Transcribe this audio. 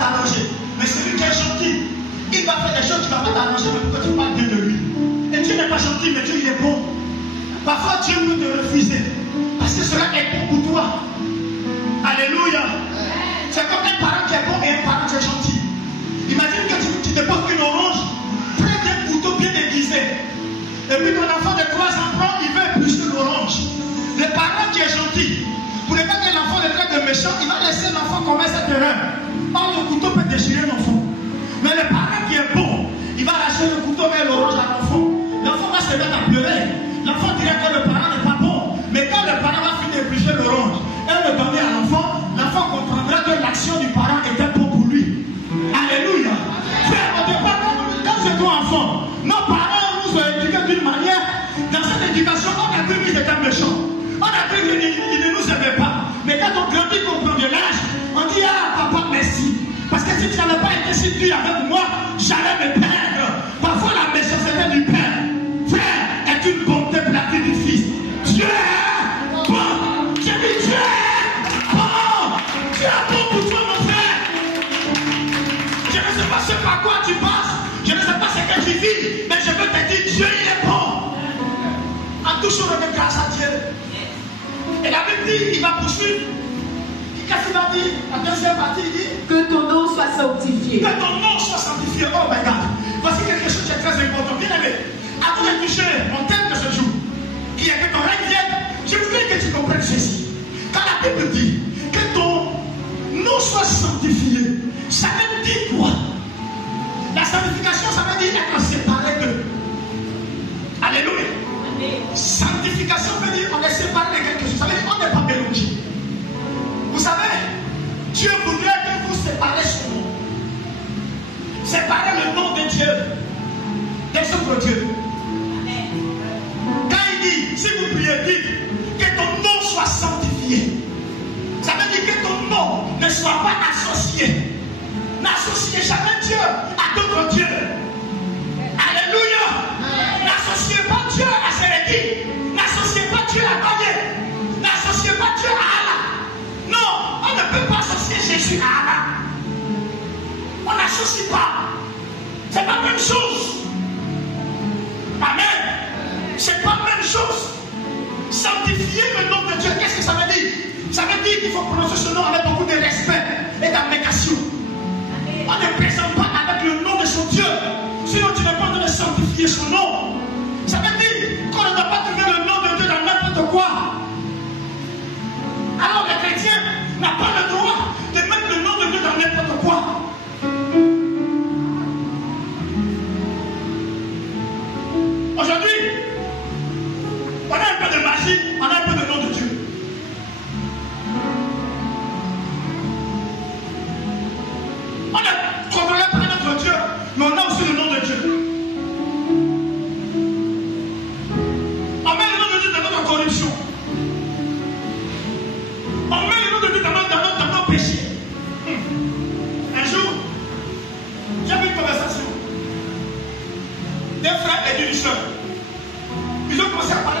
t'arranger. Mais celui qui est gentil, il va faire des choses qui ne vont pas t'arranger, mais pourquoi tu parles bien de lui? Et Dieu n'est pas gentil, mais Dieu il est bon. Parfois Dieu peut te refuser, parce que cela est bon pour toi. Alléluia. C'est comme un parent qui est bon et un parent qui est gentil. Imagine que tu te portes une orange, prends un couteau bien aiguisé. Et puis ton enfant de 3 ans prend, il veut éplucher l'orange. Le parent qui est gentil, pour ne pas que l'enfant le traite de méchant, il va laisser l'enfant commettre cette erreur. Or, le couteau peut déchirer l'enfant. Mais le parent qui est bon, il va lâcher le couteau vers l'orange à l'enfant. L'enfant va se mettre à pleurer. L'enfant dirait que le parent n'est pas bon. Mais quand le parent va finir d'éplucher l'orange et le donner à l'enfant, l'enfant comprendra que l'action du parent était bon pour lui. Alléluia. Frère, au départ, quand j'étais enfant, nos parents nous ont éduqués d'une manière. Dans cette éducation, on a cru qu'ils étaient méchants. On a cru qu'ils ne nous aimaient pas. Mais quand on grandit, qu'on prend de l'âge, on dit ah papa merci. Parce que si tu n'avais pas été si dur avec moi, j'allais me perdre. Parfois la méchanceté du père, frère, est une bonté pour la vie du fils. Dieu est bon. J'ai dit Dieu est bon. Dieu est bon pour toi mon frère. Je ne sais pas ce par quoi tu passes. Je ne sais pas ce que tu vis. Mais je veux te dire Dieu il est bon. En tout chose de grâce à Dieu. Et la Bible dit, il va poursuivre. Qu'est-ce qu'il va dire? La deuxième partie, il dit que ton nom soit sanctifié. Que ton nom soit sanctifié. Oh my God. Voici quelque chose qui est très important. Bien aimé, avant de toucher mon thème de ce jour, qui est que ton règne vienne, je voudrais que tu comprennes ceci. Quand la Bible dit que ton nom soit sanctifié, ça veut dire quoi? La sanctification, ça veut dire être séparé d'eux. Alléluia. Sanctification veut dire qu'on est séparé de quelque chose. Ça veut dire qu'on n'est pas mélangé. Vous savez, Dieu voudrait que vous séparez son nom. Séparez le nom de Dieu des autres dieux. Quand il dit, si vous priez, dites que ton nom soit sanctifié. Ça veut dire que ton nom ne soit pas associé. N'associez jamais Dieu à d'autres dieux. Alléluia. N'associez pas Dieu à Séréki. N'associez pas Dieu à Koye. N'associez pas Dieu à Allah. Non, on ne peut pas associer Jésus à Allah. On n'associe pas. C'est pas la même chose. Amen. C'est pas la même chose. Sanctifier le nom de Dieu, qu'est-ce que ça veut dire? Ça veut dire qu'il faut prononcer ce nom avec beaucoup de respect et d'abnégation. On ne présente pas avec le nom de son Dieu. Sinon tu n'es pas en train de sanctifier son nom. Ça veut dire qu'on ne doit pas trouver le nom de Dieu dans n'importe quoi. Alors le chrétien n'a pas le droit de mettre le nom de Dieu dans n'importe quoi. Aujourd'hui, on a un peu de magie, on a un peu de nom de Dieu. On est contrôlé par notre Dieu, mais on a aussi le nom de Dieu. On met le nom de Dieu dans notre corruption. On met le nom de Dieu dans nos péchés. Un jour, j'avais une conversation. Deux frères et d'une sœur. Ils ont commencé à parler